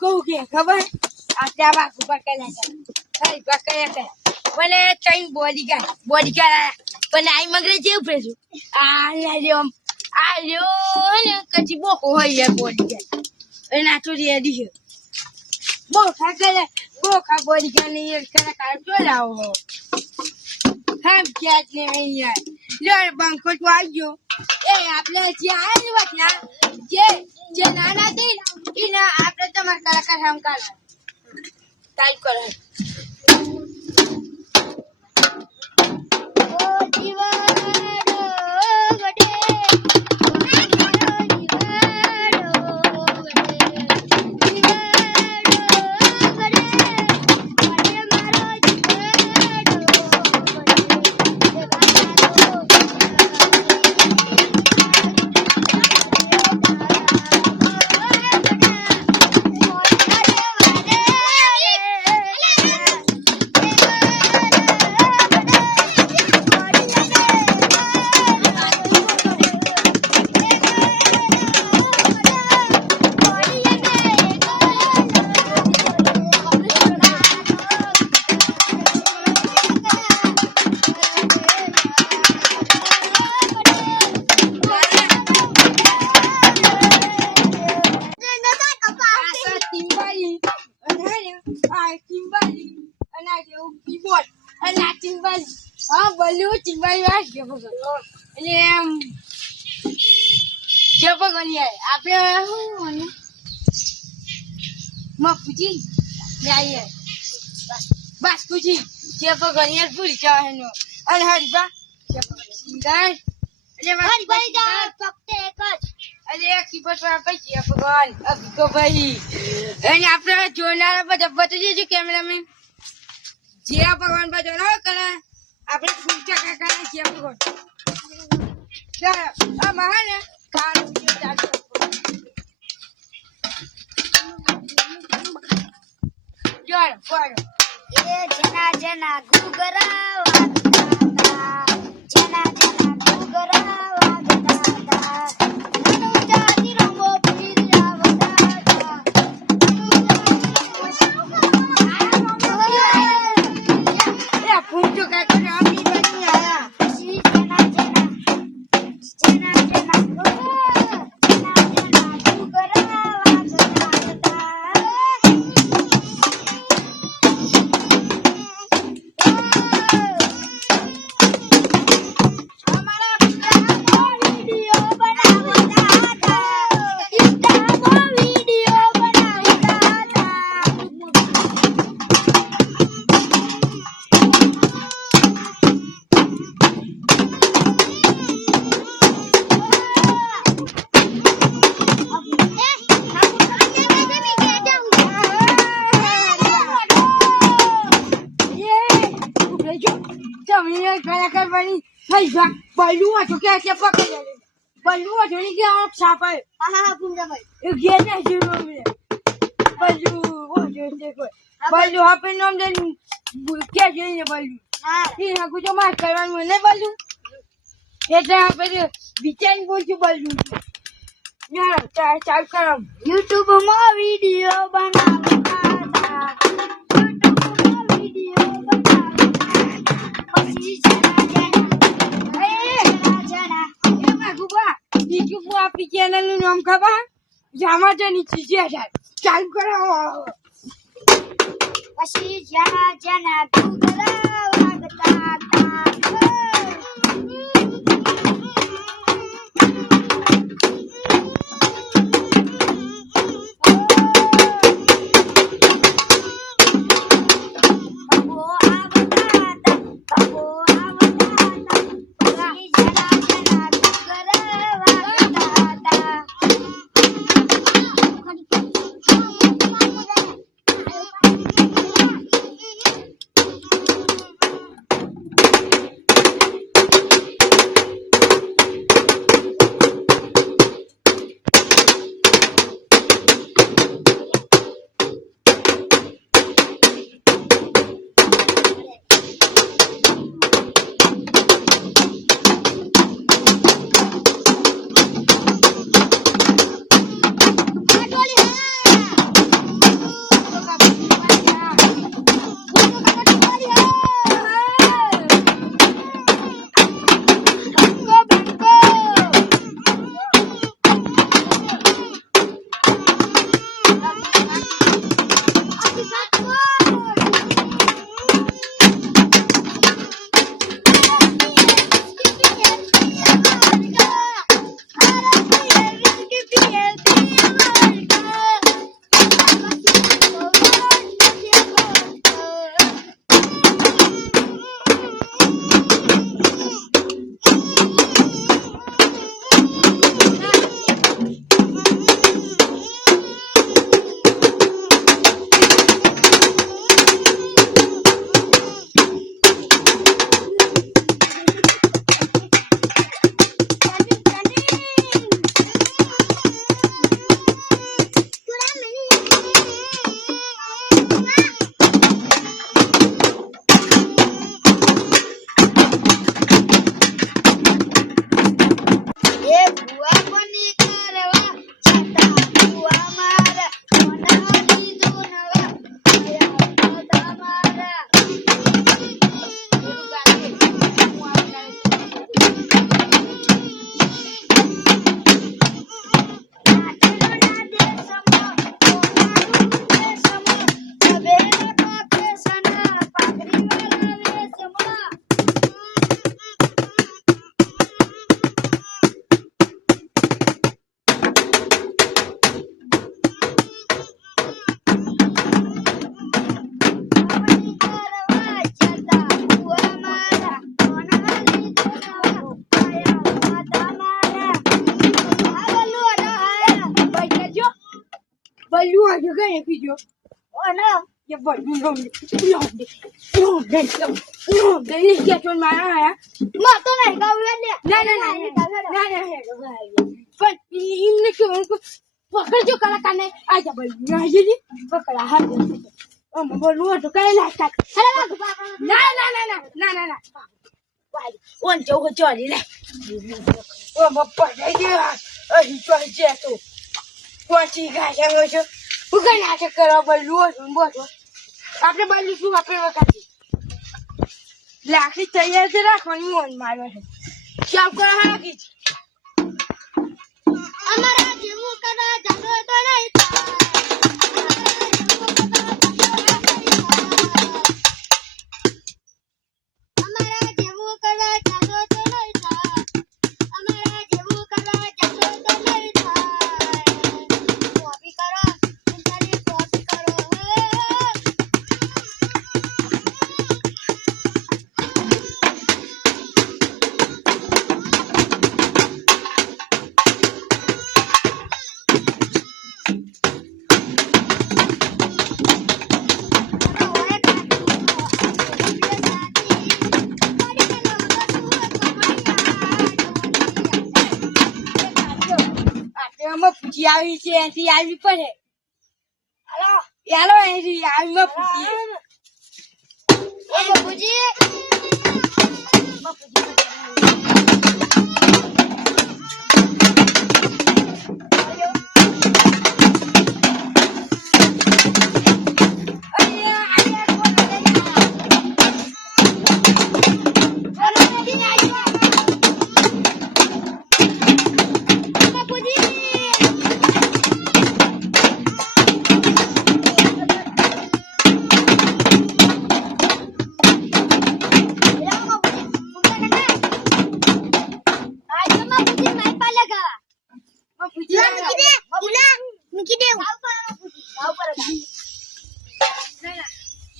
કહું કે ખબર આપણે આ બાપુ પકડ્યા મને ત્રણ બોડીગાર્ડ પણ આઈ મગરે જેવું ફેર્યું આ રહ્યો ને કચી બોકો હોય યાર બોડીગાર્ડ એના તો રેડી છે બોખા બોડીગાર્ડ ને યાર કરા કાર જોડાવો હા ક્યાંક ને અહીંયા લ્યો બંકો તો આવજો એ આપણે જે આવી વાત ના જે નાના હતી એના આપણે તમારા કલાકાર કામ કરવા ટાઈપ કરે બાસ્કુજી જે પગનિયા ભૂલી જવા એનો અને હરીબા જે સિંગર હરીભાઈ જા ફક્ત એક જ અરે એક કીપર પર પૈસા ભગવાન અભિકો ભાઈ અને આપણે જોનારા બધા બતાવી દેજો કેમેરામેન જે ભગવાન બજાનો કરે આપણે ફૂટા કાકાના જે ભગવાન ચાલો આ મહાને કાળ ચાલુ ચાલો ફોડો એ જના ગુગરા વાગતા જના ગુગરા વાગતા મનુ જાતી રંગો પીલા વગતા એ ફૂટો કાકો ને આપી બની આયા C જના balua tu ke siapa ke balua tu ni ke orang siapa punja bhai ye gena juro me balu wo jo dekho balu ape nom de ke je ne balu ni aku jo mas karwan ne balu એટલે આપણે વિચાર બોલજો બાજુ યાર ચાલ કરો YouTube માં video બનાવતા આપણી ચેનલ નું નામ ખબર જામાજાની ચીજે ચાલુ કરો પછી જના ગુગરા વાગતા બલ્યું આજે ગયે પીજો ઓ ના ये बल्लू लो क्या चोन मारा है मां तो नहीं गाँव ले पर इनने क्यों उनको पकड़ जो कला करने आजा बल्लू ना जी पकड़ा हाथ ओ मैं बोलूं तो करे लास्ट ना वन जो को चली ले ओ बप्पा ये अही चल तो कोची गाया गयो હું કઈ નાટક કરવા બલ્લું હતું બોલો આપણે બલ્લું શું આપણે વખત લાખી તૈયાર છે રાખવાની મોન મારવા છે ચાપ કરો હાકી અમારા જેવું કદા જાતો તો નહીં અમારા જેવું કદા જાતો તો નહીં અમારા જેવું કદા જાતો તો નહીં કોપી કરો પૂછી આવી છે એથી આવી પડે હાલો યાલો એથી આવી માં પૂછી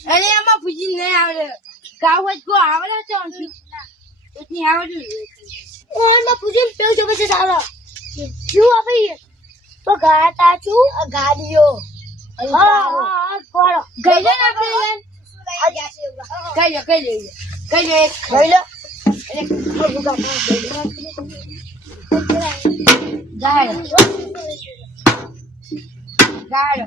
અરે આમાં પૂછી નહીં આવડે ગાવ જ કો આવડે છે એટલી આવડે ઓમાં પૂછી પેલ જો પછી આવડે શું આપી તો ગાતા છું ગાડીઓ હા કોળો ગઈલે ના આપણે કઈ લે ગાડો